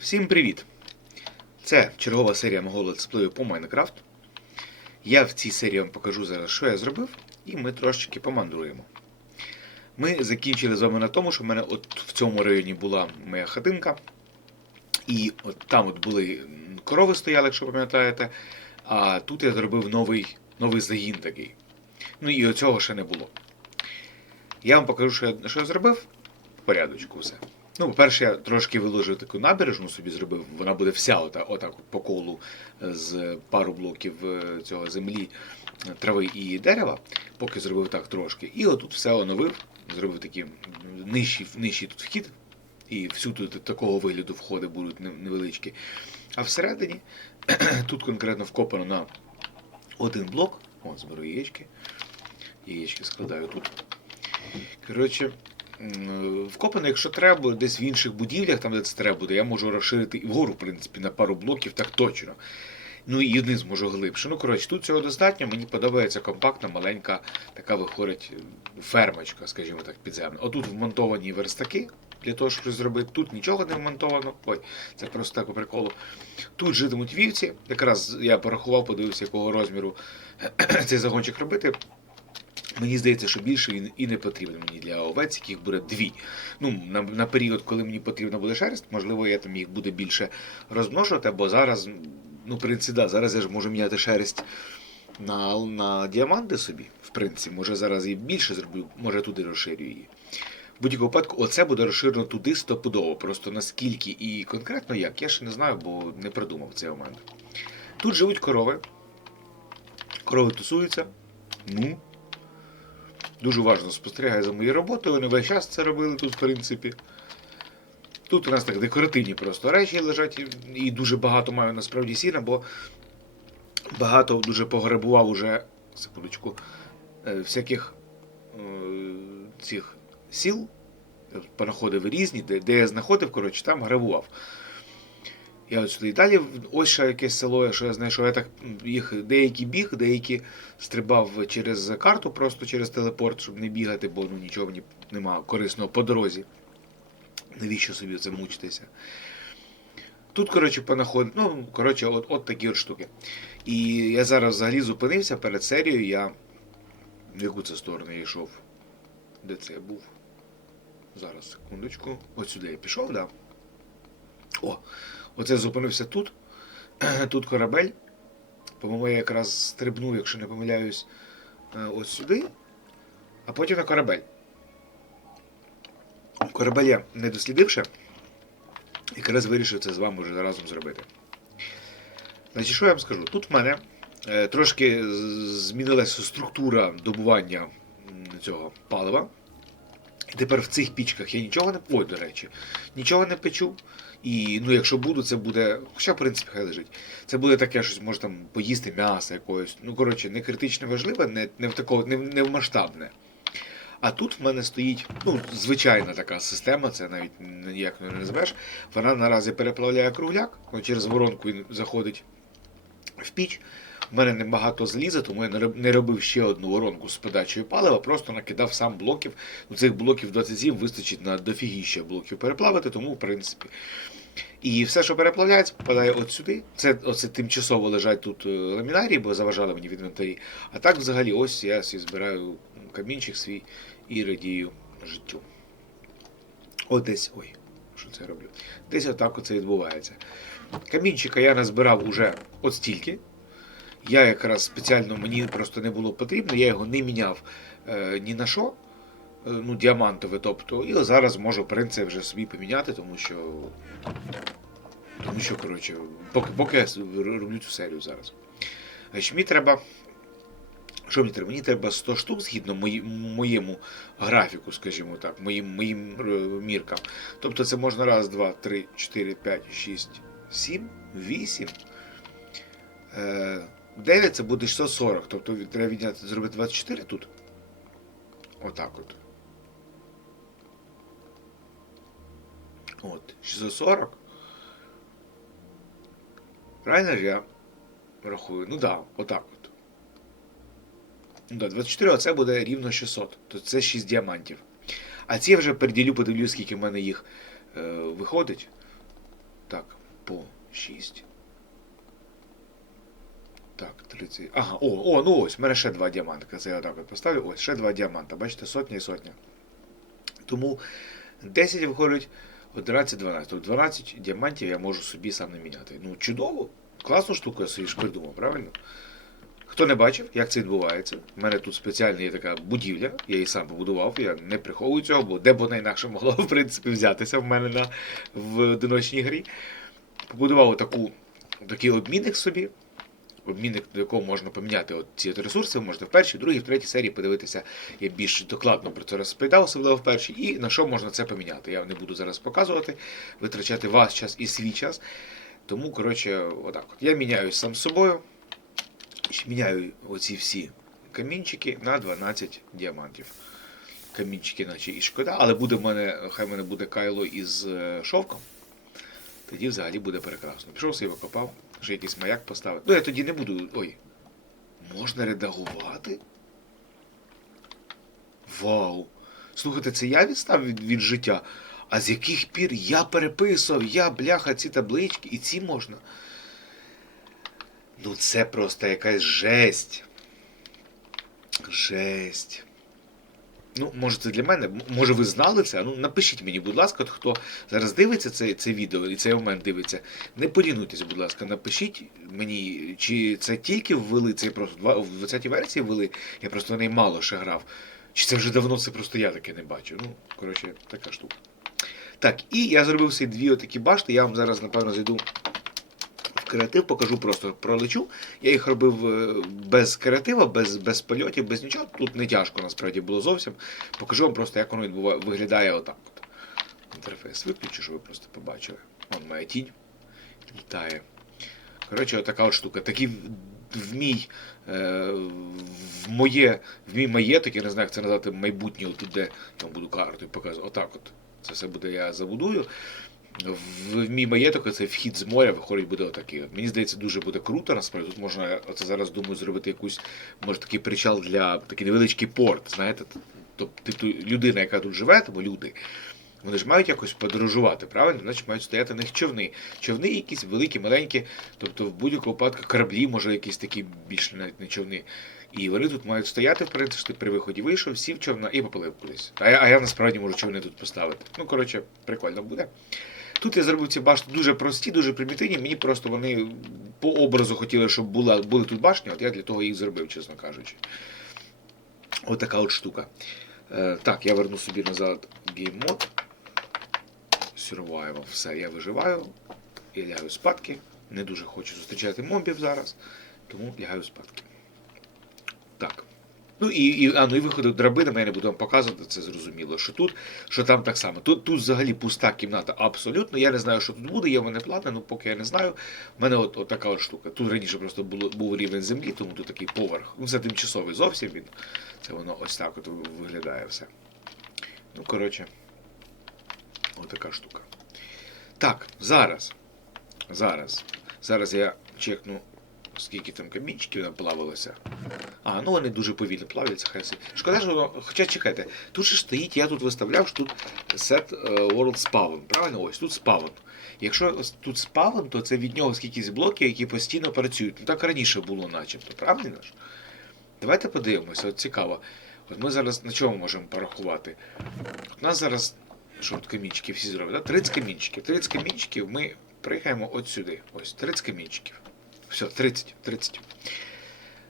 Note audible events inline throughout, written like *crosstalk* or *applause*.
Всім привіт! Це чергова серія мого летсплею по Майнкрафт. Я в цій серії вам покажу зараз, що я зробив, і ми трошечки помандруємо. Ми закінчили з вами на тому, що в мене от в цьому районі була моя хатинка. І от там от були корови стояли, якщо пам'ятаєте. А тут я зробив новий, новий загін такий. Ну і оцього ще не було. Я вам покажу, що я, що я зробив. В порядочку все. Ну, по-перше, я трошки виложив таку набережну собі зробив. Вона буде вся ота, отак по колу е, з пару блоків е, цього землі, е, трави і дерева, поки зробив так трошки. І отут все оновив, зробив такий нижчий, нижчий тут вхід. І всюди такого вигляду входи будуть невеличкі. А всередині *clears throat* тут конкретно вкопано на один блок. О, зберу яєчки. Яєчки складаю тут. Коротше, вкопано, якщо треба, десь в інших будівлях, там де це треба буде, я можу розширити і вгору, в принципі, на пару блоків, так точно. Ну і вниз можу глибше. Ну, коротше, тут цього достатньо. Мені подобається компактна, маленька, така виходить фермочка, скажімо так, підземна. Отут вмонтовані верстаки для того, щоб зробити. Тут нічого не вмонтовано. Ой, це просто так по приколу. Тут житимуть вівці. Якраз я порахував, подивився, якого розміру *clears throat* цей загончик робити. Мені здається, що більше він і не потрібен мені для овець, яких буде дві. Ну, на, на період, коли мені потрібна буде шерсть, можливо, я там їх буду більше розмножувати, бо зараз, ну, в принципі, да, зараз я ж можу міняти шерсть на, на діаманти собі, в принципі, може зараз і більше зроблю, може туди розширю її. В будь-якому випадку, оце буде розширено туди стопудово. Просто наскільки і конкретно як, я ще не знаю, бо не придумав цей момент. Тут живуть корови. Корови тусуються. Ну, дуже уважно спостерігає за моєю роботою. Вони весь час це робили тут, в принципі. Тут у нас так декоративні просто речі лежать, і- дуже багато маю насправді сіна, бо багато дуже пограбував уже, секундочку, е, всяких е, цих сіл, е, понаходив різні, де, де я знаходив, коротше, там грабував. Я от сюди і далі, ось ще якесь село, що я знайшов, я так їх деякі біг, деякі стрибав через карту, просто через телепорт, щоб не бігати, бо ну, нічого мені немає корисного по дорозі. Навіщо собі це мучитися? Тут, коротше, понаходив, ну, коротше, от, от такі от штуки. І я зараз взагалі зупинився перед серією, я в яку це сторону я йшов? Де це я був? Зараз, секундочку. От сюди я пішов, да. О, оце зупинився тут. *clears throat* Тут корабель. По-моєму, я якраз стрибнув, якщо не помиляюсь, е, ось сюди, а потім на корабель. Корабель я не дослідивши, якраз вирішив це з вами вже разом зробити. Значить, що я вам скажу? Тут в мене е, трошки змінилася структура добування цього палива. І тепер в цих пічках я нічого не ой, до речі, нічого не печу. І ну, якщо буду, це буде. Хоча, в принципі, хай лежить. Це буде таке щось, може там поїсти м'ясо якогось. Ну, коротше, не критично важливе, не, не в такого, не, не в масштабне. А тут в мене стоїть ну, звичайна така система, це навіть ніяк не назвеш. Вона наразі переплавляє кругляк, через воронку він заходить в піч. У мене небагато зліза, тому я не робив ще одну воронку з подачею палива, просто накидав сам блоків. У цих блоків 27 вистачить на дофігіще блоків переплавити, тому в принципі. І все, що переплавляється, попадає от сюди. Це оце тимчасово лежать тут е, ламінарії, бо заважали мені в інвентарі. А так взагалі ось я збираю камінчик свій і радію життю. От десь. Ой, що це я роблю? Десь отак оце відбувається. Камінчика я назбирав уже от стільки. Я якраз спеціально мені просто не було потрібно, я його не міняв е, ні на що. Е, ну, діамантове, тобто, і зараз можу в принципі вже собі поміняти, тому що. Тому що, коротше, поки, поки я роблю цю серію зараз. Значить, мені треба. Що мені треба? Мені треба 100 штук згідно мої- моєму графіку, скажімо так, моїм, моїм е, міркам. Тобто це можна раз, два, три, чотири, п'ять, шість, сім, вісім. Е, 9 це буде 640, тобто треба відняти, зробити 24 тут. Отак от. От, 640. Правильно ж я рахую? Ну да, отак от. Ну да, 24, а це буде рівно 600. То це 6 діамантів. А ці я вже переділю, подивлюсь, скільки в мене їх е, виходить. Так, по 6. Так, 30. Ага, о, о, ну ось, в мене ще два діамантика. Це я отак от поставлю. Ось, ще два діаманта. Бачите, сотня і сотня. Тому 10 виходить 11, 12. Тобто 12 діамантів я можу собі сам не міняти. Ну, чудово. Класну штуку я собі ж придумав, правильно? Хто не бачив, як це відбувається, у мене тут спеціальна є така будівля, я її сам побудував, я не приховую цього, бо де б вона інакше могла *laughs* в принципі взятися в мене на, в одиночній грі. Побудував таку, такий обмінник собі, обмінник, до якого можна поміняти от ці от ресурси, ви можете в першій, в другій, в третій серії подивитися, я більш докладно про це розповідав, особливо в першій, і на що можна це поміняти. Я не буду зараз показувати, витрачати ваш час і свій час. Тому, коротше, отак от. Я міняюсь сам собою. Міняю оці всі камінчики на 12 діамантів. Камінчики, наче і шкода, але буде в мене, хай в мене буде кайло із е, шовком. Тоді взагалі буде прекрасно. Пішов собі викопав, ще якийсь маяк поставив. Ну я тоді не буду. Ой. Можна редагувати? Вау! Слухайте, це я відстав від, від життя. А з яких пір я переписував, я, бляха, ці таблички, і ці можна. Ну це просто якась жесть. Жесть. Ну, може, це для мене. Може, ви знали це? Ну, напишіть мені, будь ласка, от хто зараз дивиться це, це відео і цей момент дивиться. Не полінуйтесь, будь ласка, напишіть мені, чи це тільки ввели це просто в 20-й версії ввели, я просто в неї мало ще грав. Чи це вже давно це просто я таке не бачу. Ну, коротше, така штука. Так, і я зробив всі дві отакі башти. Я вам зараз, напевно, зайду креатив, покажу просто пролечу. Я їх робив е, без креатива, без, без польотів, без нічого. Тут не тяжко насправді було зовсім. Покажу вам просто, як воно відбува- виглядає отак. От. Інтерфейс виключу, щоб ви просто побачили. Вон моя тінь літає. Коротше, отака от штука. Такі в, мій. Е, в моє, в мій маєток, я не знаю, як це назвати майбутнє, тут де я вам буду картою показувати. Отак от. Це все буде я забудую. В, мій маєток це вхід з моря виходить буде отакий. Мені здається, дуже буде круто. Насправді тут можна оце зараз думаю зробити якусь, може, такий причал для такий невеличкий порт. Знаєте, тобто типу, людина, яка тут живе, тому люди. Вони ж мають якось подорожувати, правильно? Значить мають стояти на них човни. Човни якісь великі, маленькі, тобто в будь-якому випадку кораблі, може, якісь такі більш навіть не човни. І вони тут мають стояти, в принципі, при виході вийшов, сів човна і поплив кудись. А а я насправді можу човни тут поставити. Ну, коротше, прикольно буде. Тут я зробив ці башти дуже прості, дуже примітивні. Мені просто вони по образу хотіли, щоб була, були тут башні, от я для того їх зробив, чесно кажучи. От така от штука. Е, так, я верну собі назад Game Mode. Survival. Все, я виживаю. Я лягаю спадки. Не дуже хочу зустрічати мобів зараз, тому лягаю спадки. Так. Ну і, і, а, ну і виходить драбинами, я не буду вам показувати, це зрозуміло, що тут, що там так само. Тут, тут взагалі пуста кімната абсолютно. Я не знаю, що тут буде, є в мене плани, ну поки я не знаю. У мене от, от така от штука. Тут раніше просто було, був рівень землі, тому тут такий поверх. Ну, це тимчасовий зовсім він. Це воно ось так от виглядає все. Ну, коротше, отака штука. Так, зараз. Зараз. Зараз я чекну, скільки там камінчиків наплавилося. А, ну вони дуже повільно плавляться, хай собі. Шкода, що воно. Хоча чекайте, тут же стоїть, я тут виставляв, що тут set е, world spawn. Правильно? Ось тут spawn. Якщо тут spawn, то це від нього скількись блоків, які постійно працюють. Ну так раніше було начебто, правильно ж? Давайте подивимося, от цікаво. От ми зараз на чому можемо порахувати? У нас зараз, що тут камінчики всі да? 30 камінчиків. 30 камінчиків ми приїхаємо от сюди. Ось 30 камінчиків. Все, 30. 30.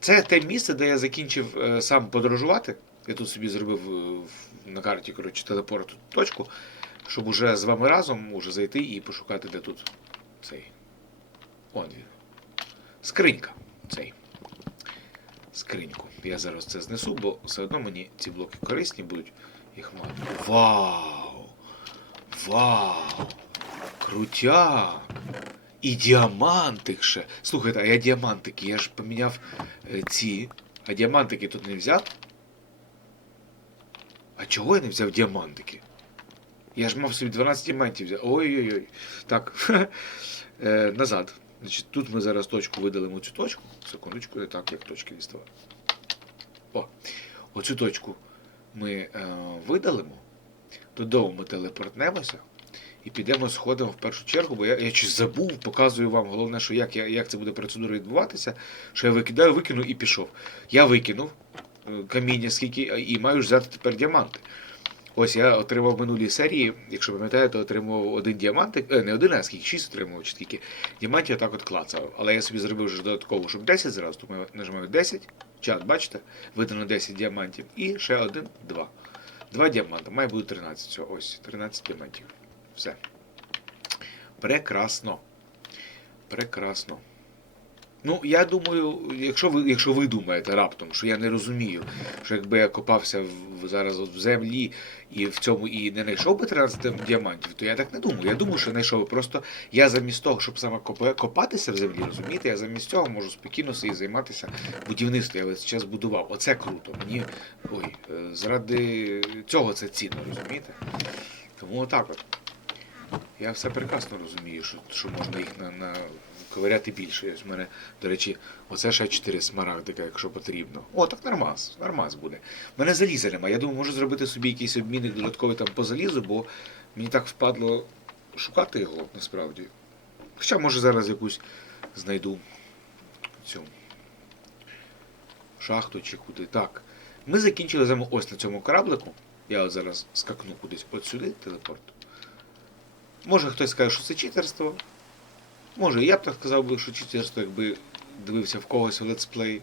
Це те місце, де я закінчив е, сам подорожувати. Я тут собі зробив е, на карті коротше, телепорт точку, щоб уже з вами разом уже зайти і пошукати, де тут цей. Он він. Скринька. Цей. Скриньку. Я зараз це знесу, бо все одно мені ці блоки корисні будуть їх мати. Вау! Вау! Крутяк! І діамантик ще. Слухайте, а я діамантики, я ж поміняв е, ці. А діамантики тут не взяв? А чого я не взяв діамантики? Я ж мав собі 12 діамантів взяти. Ой-ой-ой. Так. *laughs* е, назад. Значить, тут ми зараз точку видалимо цю точку. Секундочку, не так, як точки діставати. О, оцю точку ми е, видалимо. Додому ми телепортнемося. І підемо сходимо в першу чергу, бо я, я щось забув, показую вам. Головне, що як, я, як це буде процедура відбуватися, що я викидаю, викину і пішов. Я викинув е, каміння, скільки, і маю взяти тепер діаманти. Ось я отримав в минулій серії, якщо пам'ятаєте, отримував один діамантик, е, не один, а скільки, шість отримував, чи скільки діамантів так от клацав. Але я собі зробив вже додатково, щоб 10 зразу, тому нажимаю 10, чат, бачите, видано 10 діамантів, і ще один, два. Два діаманти, має бути 13. Все, ось, 13 діамантів. Все. Прекрасно. Прекрасно. Ну, я думаю, якщо ви, якщо ви думаєте раптом, що я не розумію, що якби я копався в, зараз от в землі і в цьому і не знайшов би 13 діамантів, то я так не думаю. Я думаю, що знайшов. Просто я замість того, щоб саме копатися в землі, розумієте, я замість цього можу спокійно собі займатися будівництвом. Я весь час будував. Оце круто. Мені ой, е, заради цього це цінно, розумієте? Тому отак от. Я все прекрасно розумію, що, що можна їх на, на ковиряти більше. Ось в мене, до речі, оце ще 4 смарагдика, якщо потрібно. О, так нормас, нормас буде. У мене заліза немає. Я думаю, можу зробити собі якісь обміни додаткові там по залізу, бо мені так впадло шукати його насправді. Хоча, може, зараз якусь знайду цю шахту чи куди. Так. Ми закінчили ось на цьому кораблику. Я от зараз скакну кудись от сюди, телепорт. Може хтось скаже, що це читерство. Може, я б так сказав би, що читерство, якби дивився в когось в летсплей.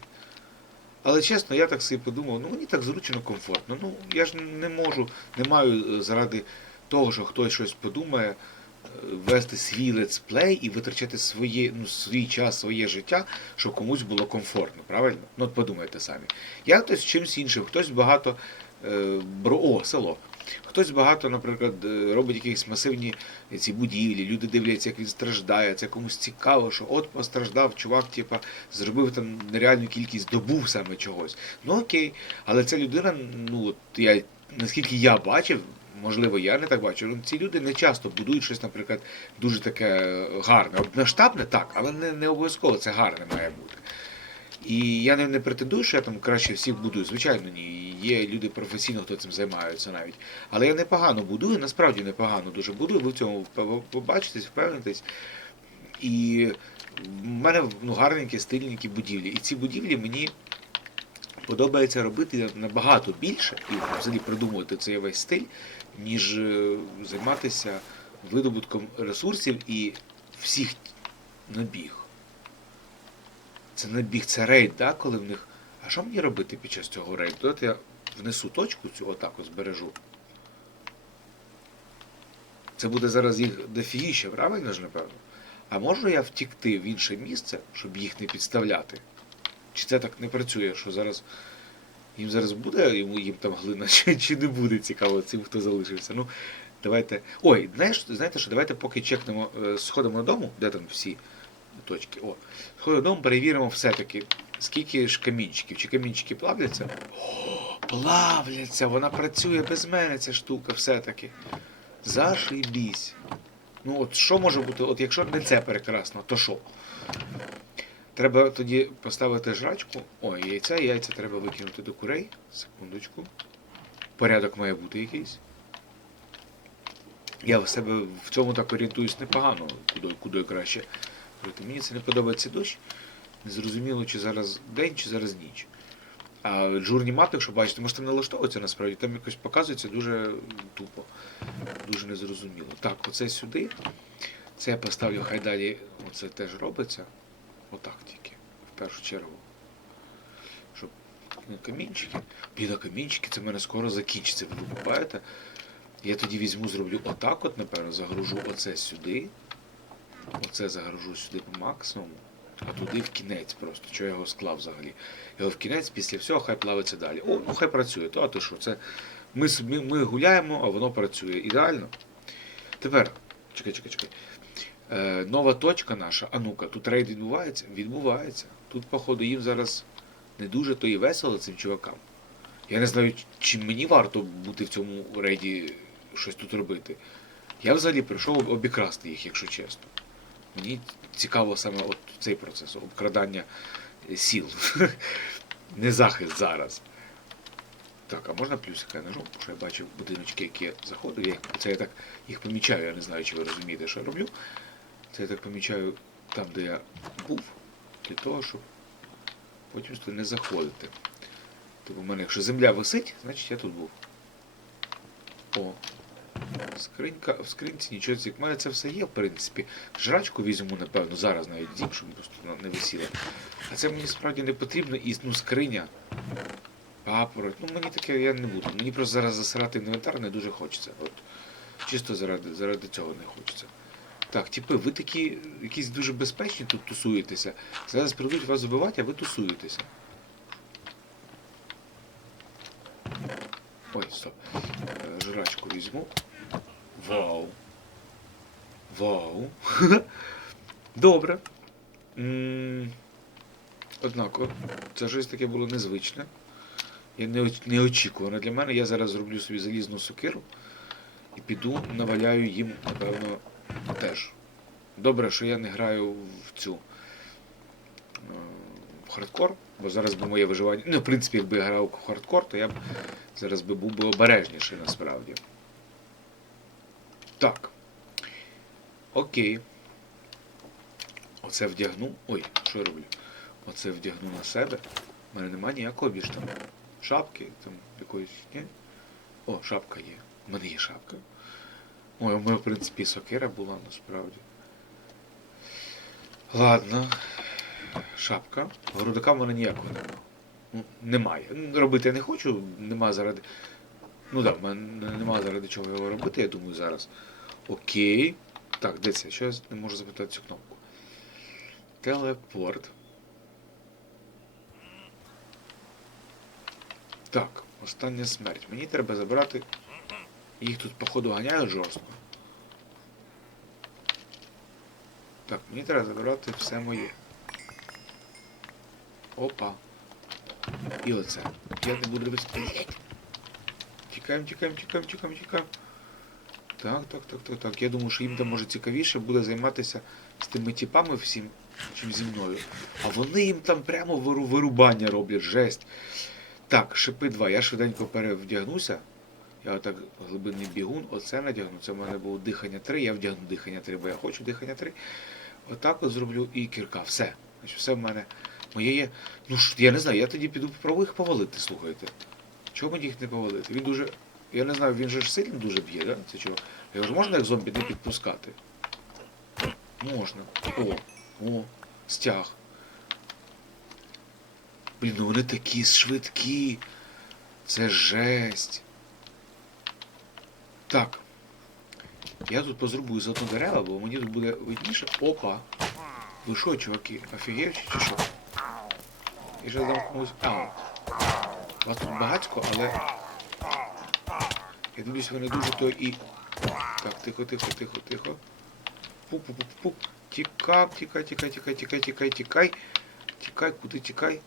Але чесно, я так собі подумав, ну мені так зручно, комфортно. Ну, я ж не можу, не маю е, заради того, що хтось щось подумає, е, вести свій летсплей і витрачати своє, ну, свій час, своє життя, щоб комусь було комфортно, правильно? Ну от подумайте самі. Я хтось чимсь іншим, хтось багато е, бро... О, село. Хтось багато, наприклад, е, робить якісь масивні ці будівлі, люди дивляться, як він страждає, це комусь цікаво, що от постраждав чувак, типа, зробив там нереальну кількість, добув саме чогось. Ну окей, але ця людина, ну я наскільки я бачив, можливо, я не так бачу. Ці люди не часто будують щось, наприклад, дуже таке гарне. От масштабне так, але не, не обов'язково це гарне має бути. І я не, претендую, що я там краще всіх будую. Звичайно, ні. Є люди професійно, хто цим займаються навіть. Але я непогано будую, насправді непогано дуже будую. Ви в цьому побачитесь, впевнитесь. І в мене ну, гарненькі, стильненькі будівлі. І ці будівлі мені подобається робити набагато більше і взагалі придумувати цей весь стиль, ніж е, займатися видобутком ресурсів і всіх набіг. Це набіг, це рейд, да, коли в них. А що мені робити під час цього рейду? От я внесу точку цю, отак ось збережу. Це буде зараз їх дофігіще, правильно ж, напевно? А можу я втікти в інше місце, щоб їх не підставляти? Чи це так не працює, що зараз їм зараз буде їм, їм там глина, *laughs* чи, чи не буде цікаво цим, хто залишився? Ну, давайте. Ой, знаєш, знаєте що, давайте поки чекнемо, е, сходимо додому, де там всі точки. О, додому, перевіримо все-таки, скільки ж камінчиків. Чи камінчики плавляться? О, плавляться! Вона працює без мене, ця штука, все-таки. Зашибісь. Ну, от що може бути, от якщо не це прекрасно, то що? Треба тоді поставити жрачку. Ой, яйця, яйця треба викинути до курей. Секундочку. Порядок має бути якийсь. Я в себе в цьому так орієнтуюсь непогано, куди, куди краще. Робити. Мені це не подобається дощ. Незрозуміло, чи зараз день, чи зараз ніч. А журні мапи, якщо бачите, може там налаштовується насправді, там якось показується дуже тупо, дуже незрозуміло. Так, оце сюди. Це я поставлю, хай далі оце теж робиться. Отак тільки, в першу чергу. Щоб камінчики. Біда камінчики, це в мене скоро закінчиться, ви викупаєте. Я тоді візьму, зроблю отак, от, напевно, загружу оце сюди. Оце загружу сюди по максимуму, а туди в кінець просто, що я його склав взагалі. Його в кінець, після всього хай плавиться далі. О, ну хай працює. То, а то що, це ми, собі- ми гуляємо, а воно працює. Ідеально. Тепер, чекай, чекай, чекай. Е, нова точка наша, а ну-ка, тут рейд відбувається? Відбувається. Тут, походу, їм зараз не дуже то і весело цим чувакам. Я не знаю, чи мені варто бути в цьому рейді щось тут робити. Я взагалі прийшов обікрасти їх, якщо чесно. Мені цікаво саме от цей процес обкрадання сіл. *laughs* Не захист зараз. Так, а можна плюсика нажму, Тому що я бачив будиночки, які я заходив. Це я так їх помічаю, я не знаю, чи ви розумієте, що я роблю. Це я так помічаю там, де я був, для того, щоб потім сюди не заходити. Тобто в мене, якщо земля висить, значить я тут був. О. Скринька, в скринці нічого цікавого. У мене це все є, в принципі. Жрачку візьму, напевно, зараз навіть з'їм, щоб просто не висіло. А це мені справді не потрібно, і ну, скриня. Папороть. Ну мені таке я не буду. Мені просто зараз засирати інвентар не дуже хочеться. От. Чисто заради, заради цього не хочеться. Так, типи, ви такі якісь дуже безпечні тут тусуєтеся. Зараз прийдуть вас вбивати, а ви тусуєтеся. Ой, стоп. Е, Жрачку візьму. Вау. Вау. *laughs* Добре. Однако, це щось таке було незвичне. Я не, оч- неочікувано для мене. Я зараз зроблю собі залізну сокиру і піду наваляю їм, напевно, теж. Добре, що я не граю в цю е, в хардкор, бо зараз би моє виживання. Ну, в принципі, якби я грав в хардкор, то я б зараз би був би обережніший насправді. Так. Окей. Оце вдягну. Ой, що я роблю? Оце вдягну на себе. У мене немає ніякого більш там шапки, там якоїсь. Ні? О, шапка є. У мене є шапка. Ой, у мене, в принципі, сокира була насправді. Ладно. Шапка. Грудака в мене ніякого немає. Немає. Робити я не хочу, нема заради. Ну так, в мене нема заради чого його робити, я думаю, зараз. Окей. Так, де це? Що я не можу запитати цю кнопку? Телепорт. Так, остання смерть. Мені треба забрати. Їх тут, походу, ганяють жорстко. Так, мені треба забирати все моє. Опа. І оце. Я не буду дивитися. Тікаємо, тікаємо, тікаємо, тікаємо, тікаємо. Так, так, так, так, так. Я думаю, що їм там може цікавіше буде займатися з тими тіпами всім, чим зі мною. А вони їм там прямо вирубання роблять, жесть. Так, шипи 2. Я швиденько перевдягнуся. Я отак глибинний бігун, оце надягну. Це в мене було дихання 3, я вдягну дихання 3, бо я хочу дихання 3. Отак от зроблю і кірка. Все. Значить, все в мене моє є. Ну ж, я не знаю, я тоді піду попробую їх повалити, слухайте. Мені їх не повалити? Він дуже. Я не знаю, він же ж сильно дуже б'є, да? Це чого? Його ж можна як зомбі не підпускати? Можна. О, о, стяг. Блін, ну вони такі швидкі. Це жесть. Так. Я тут позрубую за одну дерева, бо мені тут буде видніше. Опа. Ви що, чуваки, офігевші чи що? Я ще дам комусь. Вас тут багатько, але. Я дивлюсь, ви не дуже то і. Так, тихо, тихо, тихо, тихо. Пуп-пуп-пуп-пуп. Тікай, тікай, тікай, тікай, тікай, тікай, тікай. Тікай, куди тікай?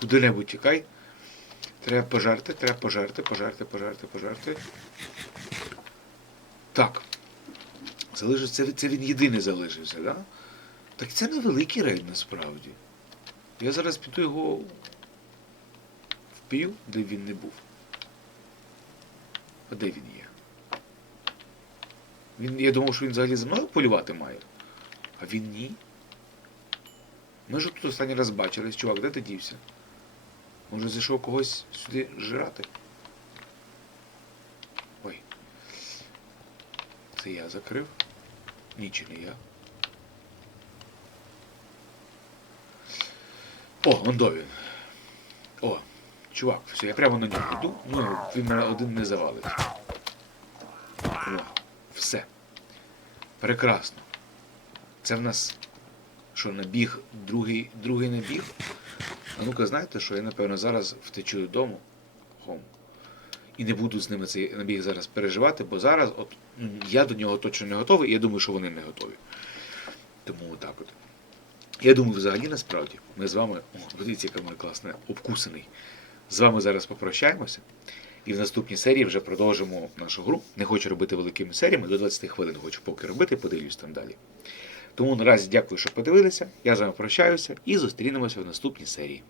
Куди-небудь тікай. Треба пожарти, треба пожарти, пожарти, пожарти, пожарти. Так. Залишився, це, він єдиний залишився, так? Так це невеликий рейд насправді. Я зараз піду його впію, де він не був. А де він є? Він, я думав, що він взагалі за мною полювати має. А він ні. Ми ж тут останній раз бачились, чувак, де ти дівся? Може зайшов когось сюди жрати? Ой. Це я закрив? Ні, чи не я. О, он до він. Чувак, все, я прямо на нього йду. Ну, він мене один не завалить. Все. Прекрасно. Це в нас що, набіг, другий, другий набіг. А ну-ка, знаєте, що я, напевно, зараз втечу додому. Хом. І не буду з ними цей набіг зараз переживати, бо зараз от, я до нього точно не готовий, і я думаю, що вони не готові. Тому отак от. Я думаю, взагалі насправді ми з вами. О, дивіться, яка мене класна, обкусаний. З вами зараз попрощаємося. І в наступній серії вже продовжимо нашу гру. Не хочу робити великими серіями, до 20 хвилин хочу поки робити, подивлюсь там далі. Тому наразі дякую, що подивилися. Я з вами прощаюся і зустрінемося в наступній серії.